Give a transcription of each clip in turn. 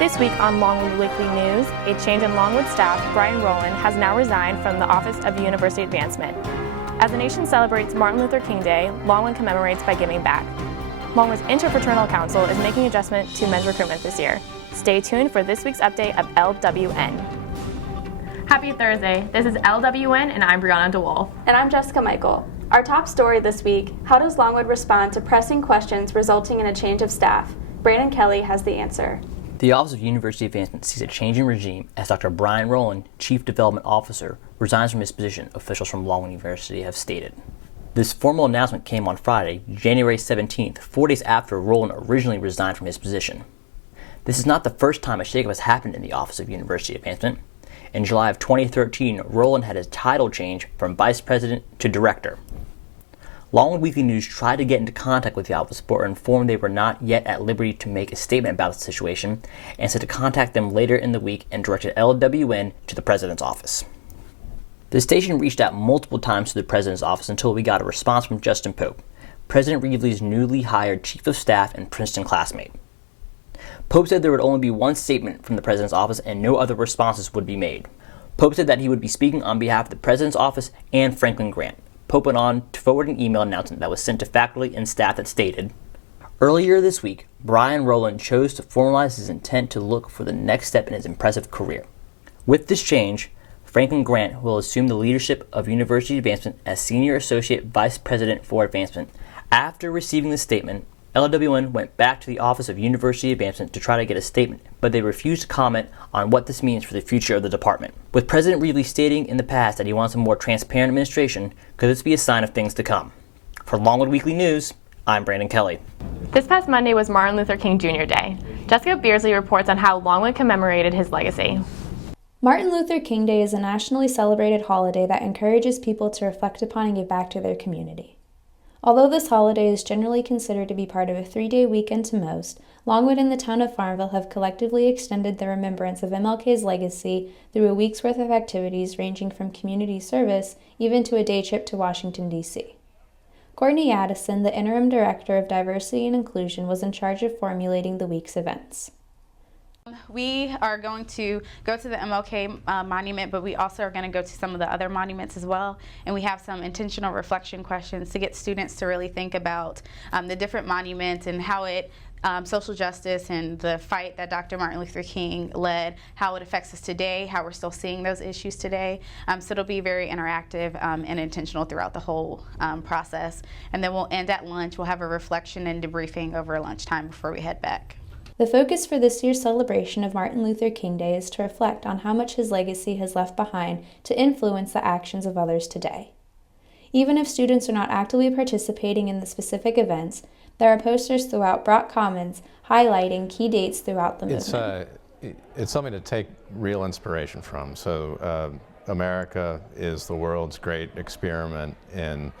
This week on Longwood Weekly News, a change in Longwood staff, Brian Rowland, has now resigned from the Office of University Advancement. As the nation celebrates Martin Luther King Day, Longwood commemorates by giving back. Longwood's Interfraternity Council is making adjustment to men's recruitment this year. Stay tuned for this week's update of LWN. Happy Thursday. This is LWN and I'm Brianna DeWulf. And I'm Jessica Michael. Our top story this week, how does Longwood respond to pressing questions resulting in a change of staff? Brandon Kelly has the answer. The Office of University Advancement sees a change in regime as Dr. Brian Rowland, Chief Development Officer, resigns from his position, officials from Longwood University have stated. This formal announcement came on Friday, January 17th, 4 days after Rowland originally resigned from his position. This is not the first time a shakeup has happened in the Office of University Advancement. In July of 2013, Rowland had his title change from Vice President to Director. Longwood Weekly News tried to get into contact with the office but were informed they were not yet at liberty to make a statement about the situation and said to contact them later in the week and directed LWN to the President's office. The station reached out multiple times to the President's office until we got a response from Justin Pope, President Reevely's newly hired Chief of Staff and Princeton classmate. Pope said there would only be one statement from the President's office and no other responses would be made. Pope said that he would be speaking on behalf of the President's office and Franklin Grant. Pope went on to forward an email announcement that was sent to faculty and staff that stated, "Earlier this week, Brian Rowland chose to formalize his intent to look for the next step in his impressive career. With this change, Franklin Grant will assume the leadership of University Advancement as Senior Associate Vice President for Advancement." After receiving the statement, LWN went back to the Office of University Advancement to try to get a statement, but they refused to comment on what this means for the future of the department. With President Reevely stating in the past that he wants a more transparent administration, could this be a sign of things to come? For Longwood Weekly News, I'm Brandon Kelly. This past Monday was Martin Luther King Jr. Day. Jessica Beardsley reports on how Longwood commemorated his legacy. Martin Luther King Day is a nationally celebrated holiday that encourages people to reflect upon and give back to their community. Although this holiday is generally considered to be part of a 3-day weekend to most, Longwood and the town of Farmville have collectively extended the remembrance of MLK's legacy through a week's worth of activities ranging from community service even to a day trip to Washington, D.C. Courtney Addison, the Interim Director of Diversity and Inclusion, was in charge of formulating the week's events. We are going to go to the MLK monument, but we also are going to go to some of the other monuments as well. And we have some intentional reflection questions to get students to really think about the different monuments and how it, social justice and the fight that Dr. Martin Luther King led, how it affects us today, how we're still seeing those issues today. So it'll be very interactive and intentional throughout the whole process. And then we'll end at lunch. We'll have a reflection and debriefing over lunchtime before we head back. The focus for this year's celebration of Martin Luther King Day is to reflect on how much his legacy has left behind to influence the actions of others today. Even if students are not actively participating in the specific events, there are posters throughout Brock Commons highlighting key dates throughout the movement. It's something to take real inspiration from. So America is the world's great experiment in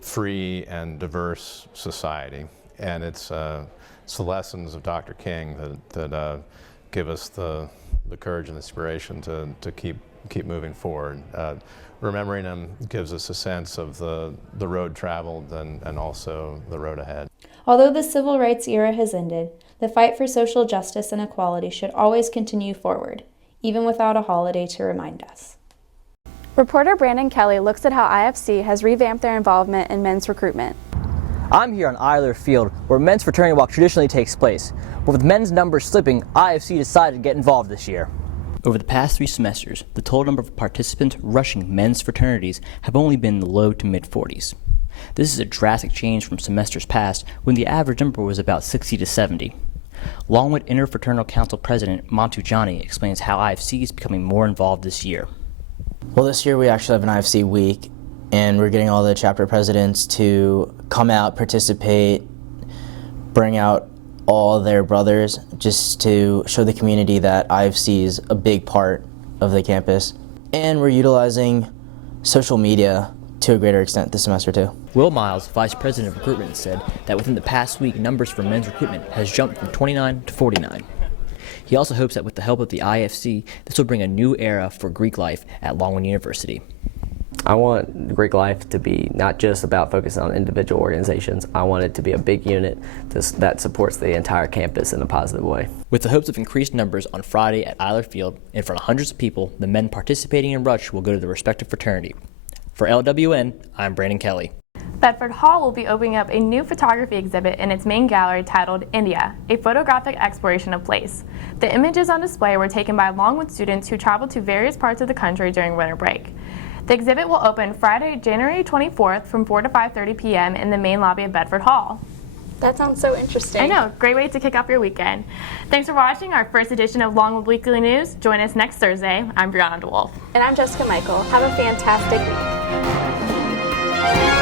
free and diverse society, and it's the lessons of Dr. King that give us the courage and inspiration to keep moving forward. Remembering him gives us a sense of the road traveled and also the road ahead. Although the civil rights era has ended, the fight for social justice and equality should always continue forward, even without a holiday to remind us. Reporter Brandon Kelly looks at how IFC has revamped their involvement in men's recruitment. I'm here on Eiler Field, where men's fraternity walk traditionally takes place. But with men's numbers slipping, IFC decided to get involved this year. Over the past 3 semesters, the total number of participants rushing men's fraternities have only been in the low to mid-40s. This is a drastic change from semesters past, when the average number was about 60 to 70. Longwood Interfraternity Council President Montu Johnny explains how IFC is becoming more involved this year. Well, this year we actually have an IFC week, and we're getting all the chapter presidents to come out, participate, bring out all their brothers, just to show the community that IFC is a big part of the campus. And we're utilizing social media to a greater extent this semester too. Will Miles, Vice President of Recruitment, said that within the past week, numbers for men's recruitment has jumped from 29 to 49. He also hopes that with the help of the IFC, this will bring a new era for Greek life at Longwood University. I want Greek life to be not just about focusing on individual organizations. I want it to be a big unit that supports the entire campus in a positive way. With the hopes of increased numbers on Friday at Eiler Field, in front of hundreds of people, the men participating in Rush will go to their respective fraternity. For LWN, I'm Brandon Kelly. Bedford Hall will be opening up a new photography exhibit in its main gallery titled India, a photographic exploration of place. The images on display were taken by Longwood students who traveled to various parts of the country during winter break. The exhibit will open Friday, January 24th from 4 to 5:30 p.m. in the main lobby of Bedford Hall. That sounds so interesting. I know, great way to kick off your weekend. Thanks for watching our first edition of Longwood Weekly News. Join us next Thursday. I'm Brianna DeWulf. And I'm Jessica Michael. Have a fantastic week.